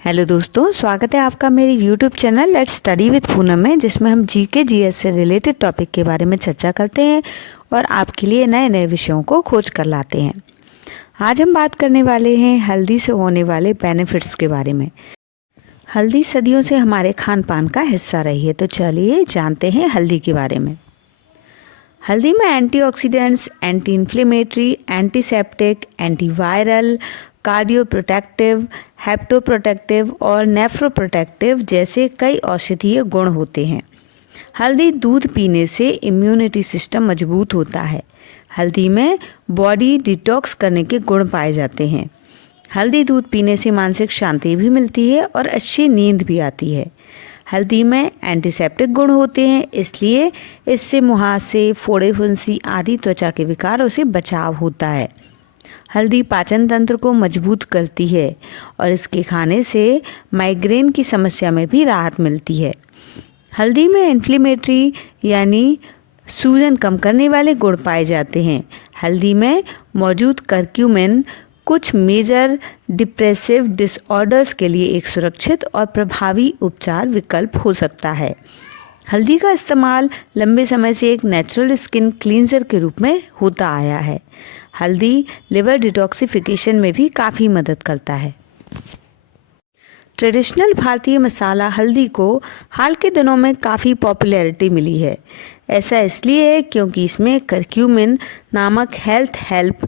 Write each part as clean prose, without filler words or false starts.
Hello दोस्तों, स्वागत है आपका मेरे YouTube channel let's study with Poonam में, जिसमें हम जीके जीएस से रिलेटेड टॉपिक के बारे में चर्चा करते हैं और आपके लिए नए नए विषयों को खोज कर लाते हैं। आज हम बात करने वाले हैं हल्दी से होने वाले बेनिफिट्स के बारे में। हल्दी सदियों से हमारे खान पान का हिस्सा रही है, तो चलिए जानते हैं हल्दी के बारे में। हल्दी में antioxidants, anti inflammatory, antiseptic, antiviral, cardio protective, hepatoprotective और नेफ्रोप्रोटेक्टिव जैसे कई औषधीय गुण होते हैं। हल्दी दूध पीने से इम्यूनिटी सिस्टम मजबूत होता है। हल्दी में बॉडी डिटॉक्स करने के गुण पाए जाते हैं। हल्दी दूध पीने से मानसिक शांति भी मिलती है और अच्छी नींद भी आती है। हल्दी में एंटीसेप्टिक गुण होते हैं, इसलिए इससे मुहासे, फोड़े फुंसी आदि त्वचा के विकारों से बचाव होता है। हल्दी पाचन तंत्र को मजबूत करती है और इसके खाने से माइग्रेन की समस्या में भी राहत मिलती है। हल्दी में इन्फ्लेमेटरी यानी सूजन कम करने वाले गुण पाए जाते हैं। हल्दी में मौजूद करक्यूमिन कुछ मेजर डिप्रेसिव डिसऑर्डर्स के लिए एक सुरक्षित और प्रभावी उपचार विकल्प हो सकता है। हल्दी का इस्तेमाल लंबे समय से एक नेचुरल स्किन क्लींजर के रूप में होता आया है। हल्दी लिवर डिटॉक्सिफिकेशन में भी काफ़ी मदद करता है। ट्रेडिशनल भारतीय मसाला हल्दी को हाल के दिनों में काफ़ी पॉपुलैरिटी मिली है। ऐसा इसलिए है क्योंकि इसमें करक्यूमिन नामक हेल्थ हेल्प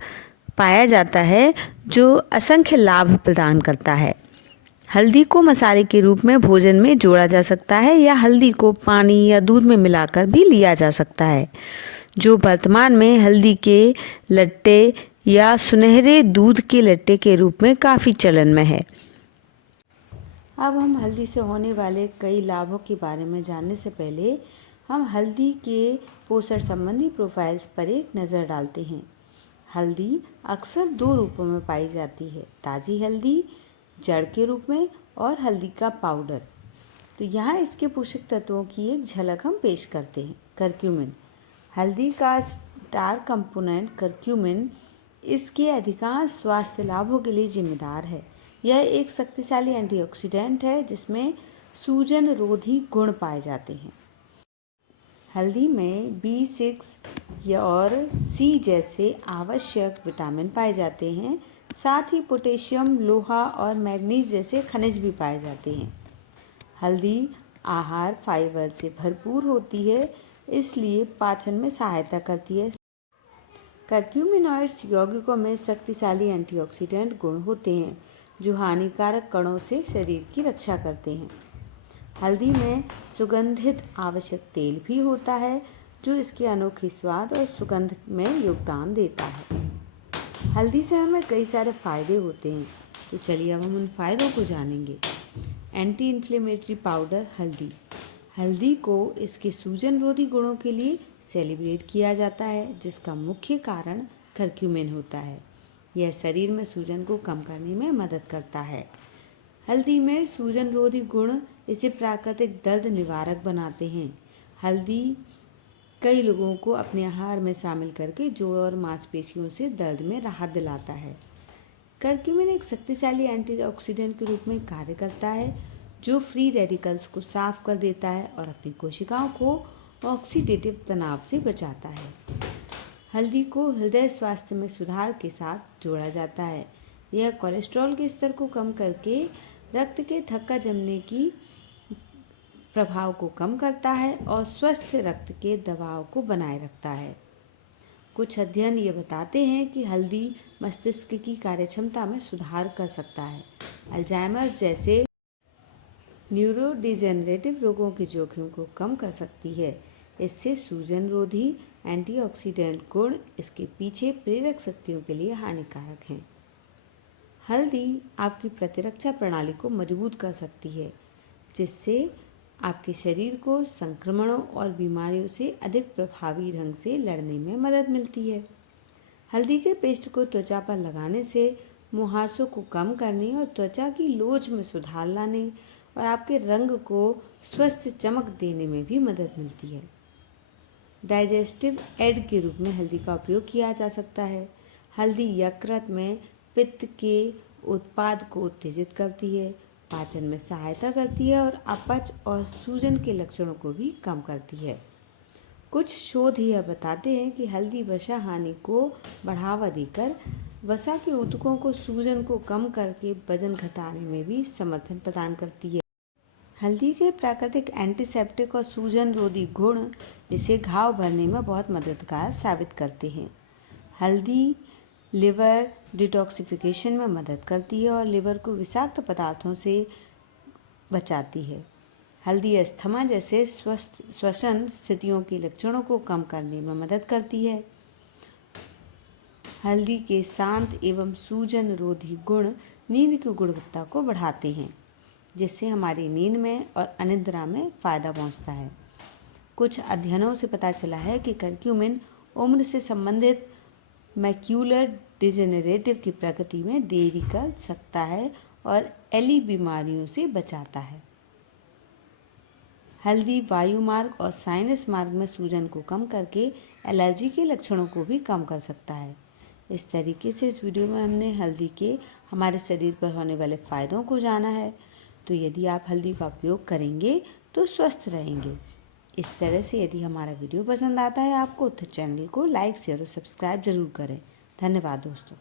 पाया जाता है, जो असंख्य लाभ प्रदान करता है। हल्दी को मसाले के रूप में भोजन में जोड़ा जा सकता है या हल्दी को पानी या दूध में मिलाकर भी लिया जा सकता है, जो वर्तमान में हल्दी के लट्टे या सुनहरे दूध के लट्टे के रूप में काफ़ी चलन में है। अब हम हल्दी से होने वाले कई लाभों के बारे में जानने से पहले हम हल्दी के पोषण संबंधी प्रोफाइल्स पर एक नज़र डालते हैं। हल्दी अक्सर दो रूपों में पाई जाती है, ताज़ी हल्दी जड़ के रूप में और हल्दी का पाउडर। तो यहाँ इसके पोषक तत्वों की एक झलक हम पेश करते हैं। करक्यूमिन, हल्दी का स्टार कंपोनेंट करक्यूमिन इसके अधिकांश स्वास्थ्य लाभों के लिए जिम्मेदार है। यह एक शक्तिशाली एंटीऑक्सीडेंट है जिसमें सूजन रोधी गुण पाए जाते हैं। हल्दी में B6 और C जैसे आवश्यक विटामिन पाए जाते हैं। साथ ही पोटेशियम, लोहा और मैग्नीज जैसे खनिज भी पाए जाते हैं। हल्दी आहार फाइबर से भरपूर होती है, इसलिए पाचन में सहायता करती है। करक्यूमिनॉइड्स यौगिकों में शक्तिशाली एंटीऑक्सीडेंट गुण होते हैं, जो हानिकारक कणों से शरीर की रक्षा करते हैं। हल्दी में सुगंधित आवश्यक तेल भी होता है, जो इसके अनोखे स्वाद और सुगंध में योगदान देता है। हल्दी से हमें कई सारे फायदे होते हैं, तो चलिए अब हम उन फायदों को जानेंगे। एंटी इन्फ्लेमेटरी पाउडर हल्दी, हल्दी को इसके सूजन रोधी गुणों के लिए सेलिब्रेट किया जाता है, जिसका मुख्य कारण करक्यूमिन होता है। यह शरीर में सूजन को कम करने में मदद करता है। हल्दी में सूजन रोधी गुण इसे प्राकृतिक दर्द निवारक बनाते हैं। हल्दी कई लोगों को अपने आहार में शामिल करके जोड़ और मांसपेशियों से दर्द में राहत दिलाता है। करक्यूमिन एक शक्तिशाली एंटीऑक्सीडेंट के रूप में कार्य करता है, जो फ्री रेडिकल्स को साफ कर देता है और अपनी कोशिकाओं को ऑक्सीडेटिव तनाव से बचाता है। हल्दी को हृदय स्वास्थ्य में सुधार के साथ जोड़ा जाता है। यह कोलेस्ट्रॉल के स्तर को कम करके रक्त के थक्का जमने की प्रभाव को कम करता है और स्वस्थ रक्त के दबाव को बनाए रखता है। कुछ अध्ययन ये बताते हैं कि हल्दी मस्तिष्क की कार्यक्षमता में सुधार कर सकता है। अल्जाइमर्स जैसे न्यूरोडिजेनरेटिव रोगों के जोखिम को कम कर सकती है। इससे सूजन रोधी एंटीऑक्सीडेंट गुण इसके पीछे प्रेरक शक्तियों के लिए हानिकारक हैं। हल्दी आपकी प्रतिरक्षा प्रणाली को मजबूत कर सकती है, जिससे आपके शरीर को संक्रमणों और बीमारियों से अधिक प्रभावी ढंग से लड़ने में मदद मिलती है। हल्दी के पेस्ट को त्वचा पर लगाने से मुहासों को कम करने और त्वचा की लोच में सुधार लाने और आपके रंग को स्वस्थ चमक देने में भी मदद मिलती है। डाइजेस्टिव एड के रूप में हल्दी का उपयोग किया जा सकता है। हल्दी यकृत में पित्त के उत्पाद को उत्तेजित करती है पाचन में सहायता करती है और अपच और सूजन के लक्षणों को भी कम करती है। कुछ शोध यह बताते हैं कि हल्दी वसा हानि को बढ़ावा देकर वसा के ऊतकों को सूजन को कम करके वजन घटाने में भी समर्थन प्रदान करती है। हल्दी के प्राकृतिक एंटीसेप्टिक और सूजन रोधी गुण इसे घाव भरने में बहुत मददगार साबित करते हैं। हल्दी लिवर डिटॉक्सिफिकेशन में मदद करती है और लिवर को विषाक्त पदार्थों से बचाती है। हल्दी अस्थमा जैसे श्वसन स्थितियों के लक्षणों को कम करने में मदद करती है। हल्दी के शांत एवं सूजन रोधी गुण नींद की गुणवत्ता को बढ़ाते हैं, जिससे हमारी नींद में और अनिद्रा में फ़ायदा पहुंचता है। कुछ अध्ययनों से पता चला है कि करक्यूमिन उम्र से संबंधित मैक्यूलर डिजेनरेटिव की प्रगति में देरी कर सकता है और एली बीमारियों से बचाता है। हल्दी वायु मार्ग और साइनस मार्ग में सूजन को कम करके एलर्जी के लक्षणों को भी कम कर सकता है। इस तरीके से इस वीडियो में हमने हल्दी के हमारे शरीर पर होने वाले फ़ायदों को जाना है। तो यदि आप हल्दी का उपयोग करेंगे तो स्वस्थ रहेंगे। इस तरह से यदि हमारा वीडियो पसंद आता है आपको, तो चैनल को लाइक शेयर और सब्सक्राइब जरूर करें। धन्यवाद दोस्तों।